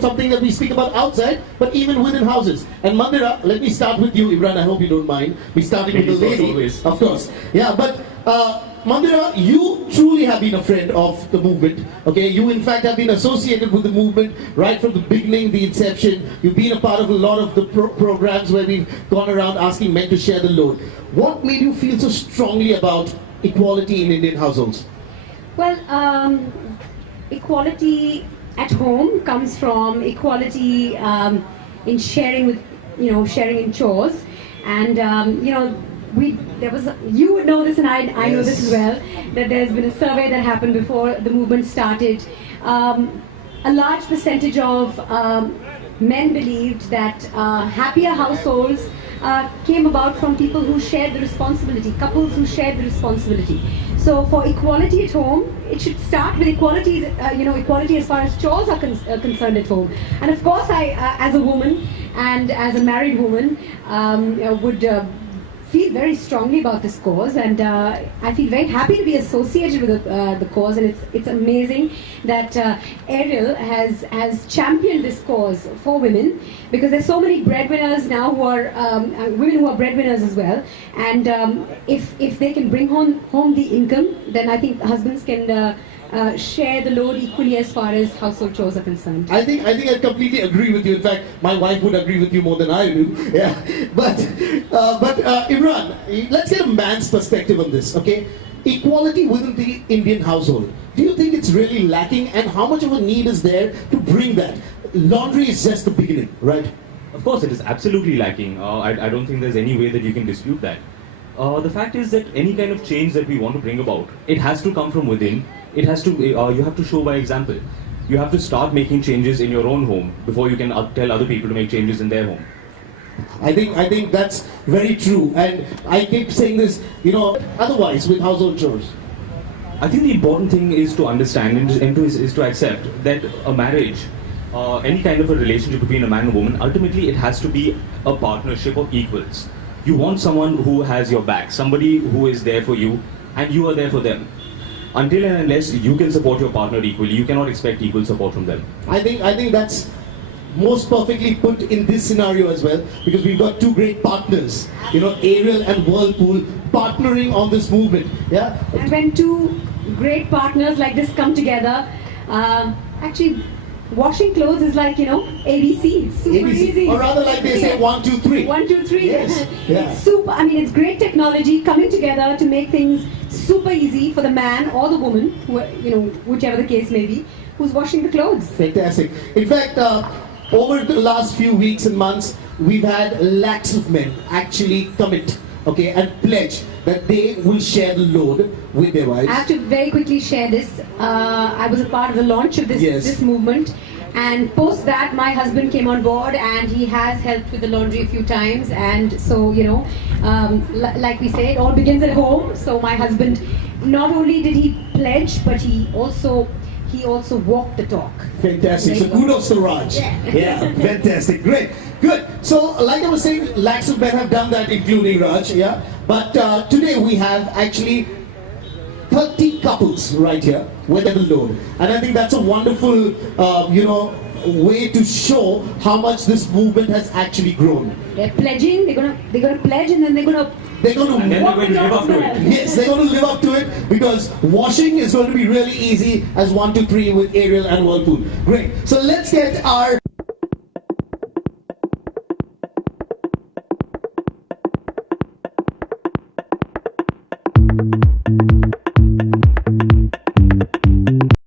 something that we speak about outside, but even within houses. And Mandira, let me start with you, Imran. I hope you don't mind me starting with the lady. Always. Of course. Yeah, but Mandira, you truly have been a friend of the movement. Okay, you in fact have been associated with the movement right from the beginning, the inception. You've been a part of a lot of the programs where we've gone around asking men to share the load. What made you feel so strongly about equality in Indian households? Well, equality at home comes from equality in sharing with, sharing in chores, and you would know this, and I know this as well, that there's been a survey that happened before the movement started. A large percentage of men believed that happier households came about from people who shared the responsibility, couples who shared the responsibility. So for equality at home, it should start with equality, equality as far as chores are concerned at home. And of course, I, as a woman and as a married woman, would feel very strongly about this cause, and I feel very happy to be associated with the cause, and it's amazing that Ariel has championed this cause for women, because there's so many breadwinners now who are women who are breadwinners as well, and if they can bring home the income, then I think husbands can share the load equally as far as household chores are concerned. I think I completely agree with you. In fact, my wife would agree with you more than I do. Yeah, but Imran, let's get a man's perspective on this. Okay, equality within the Indian household. Do you think it's really lacking, and how much of a need is there to bring that? Laundry is just the beginning, right? Of course, it is absolutely lacking. I don't think there's any way that you can dispute that. The fact is that any kind of change that we want to bring about, it has to come from within. It has to. You have to show by example. You have to start making changes in your own home before you can tell other people to make changes in their home. I think that's very true, and I keep saying this. Otherwise with household chores. I think the important thing is to understand and is to accept that a marriage, any kind of a relationship between a man and a woman, ultimately it has to be a partnership of equals. You want someone who has your back, somebody who is there for you, and you are there for them. Until and unless you can support your partner equally, you cannot expect equal support from them. I think that's most perfectly put in this scenario as well, because we've got two great partners, Ariel and Whirlpool, partnering on this movement. Yeah. And when two great partners like this come together, actually, washing clothes is like, ABC. It's super ABC. easy. Or rather, like they say, 1, 2, 3. 1, 2, 3. Yes. Yeah. It's super. I mean, it's great technology coming together to make things super easy for the man or the woman, whichever the case may be, who's washing the clothes. Fantastic. In fact, over the last few weeks and months, we've had lakhs of men actually commit, and pledge that they will share the load with their wives. I have to very quickly share this. I was a part of the launch of this movement, and post that my husband came on board, and he has helped with the laundry a few times, and so like we say, it all begins at home. So my husband, not only did he pledge, but he also walked the talk. Fantastic. So kudos to Raj. Yeah, fantastic. Great. Good. So like I was saying, lakhs of men have done that, including Raj. Yeah. But today we have actually 30 couples right here with the load. And I think that's a wonderful, way to show how much this movement has actually grown. They're pledging, they're gonna pledge, and then they're going to live up to it. Yes, they're going to live up to it, because washing is going to be really easy as 1, 2, 3 with Ariel and Whirlpool. Great. So let's get our